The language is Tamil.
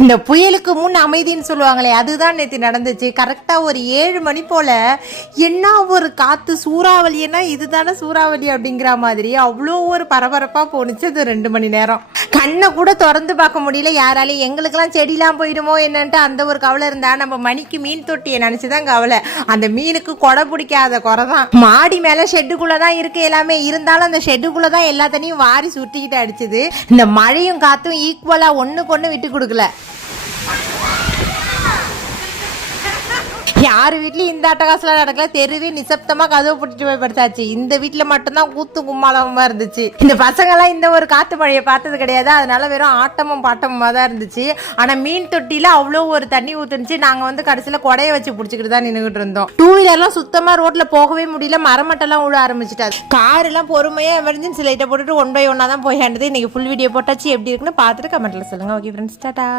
இந்த புயலுக்கு முன் அமைதின்னு சொல்லுவாங்களே, அதுதான் நேற்று நடந்துச்சு. கரெக்டாக ஒரு 7 மணி போல் என்ன ஒரு காற்று, சூறாவளின்னா இதுதானே சூறாவளி அப்படிங்கிற மாதிரி அவ்வளோ ஒரு பரபரப்பாக போணுச்சு. அது 2 மணி நேரம் கண்ணை கூட திறந்து பார்க்க முடியல யாராலையும். எங்களுக்கெல்லாம் செடியெலாம் போயிடுமோ என்னன்ட்டு அந்த ஒரு கவலை இருந்தா, நம்ம மணிக்கு மீன் தொட்டியை நினச்சி தான் கவலை. அந்த மீனுக்கு கொடை பிடிக்காத குறை தான். மாடி மேலே ஷெட்டுக்குள்ளே தான் இருக்கு எல்லாமே, இருந்தாலும் அந்த ஷெட்டுக்குள்ளே தான் எல்லா தண்ணியும் வாரி சுட்டிக்கிட்டு அடிச்சுது. இந்த மழையும் காற்றும் ஈக்குவலாக ஒன்றுக்கு ஒன்று விட்டு கொடுக்கல. யார் வீட்லையும் இந்த அட்டகாசலாம் நடக்கல. தெருவே நிசப்தமாக கதவை பிடிச்சிட்டு போய் படுத்தாச்சு. இந்த வீட்டில் மட்டும்தான் கூத்து கும்மாளமா இருந்துச்சு. இந்த பசங்கள்லாம் இந்த ஒரு காற்று மழையை பார்த்தது கிடையாது. அதனால வெறும் ஆட்டமும் பாட்டமுமாக தான் இருந்துச்சு. ஆனால் மீன் தொட்டியில் அவ்வளோ ஒரு தண்ணி ஊற்றுனுச்சு. நாங்கள் கடைசியில் கொடையை வச்சு பிடிச்சிக்கிட்டு தான் நின்றுக்கிட்டு இருந்தோம். 2 வீலர்லாம் சுத்தமாக ரோட்டில் போகவே முடியல. மரமட்டெல்லாம் விழ ஆரம்பிச்சிட்டாரு. காரெல்லாம் பொறுமையாக எமர்ஜென்சி லைட்டை போட்டுட்டு 1 by 1 தான் போய் ஆண்டது. இன்னைக்கு ஃபுல் வீடியோ போட்டாச்சு. எப்படி இருக்குன்னு பார்த்துட்டு கமெண்ட்டில் சொல்லுங்கள். Okay friends, Tata.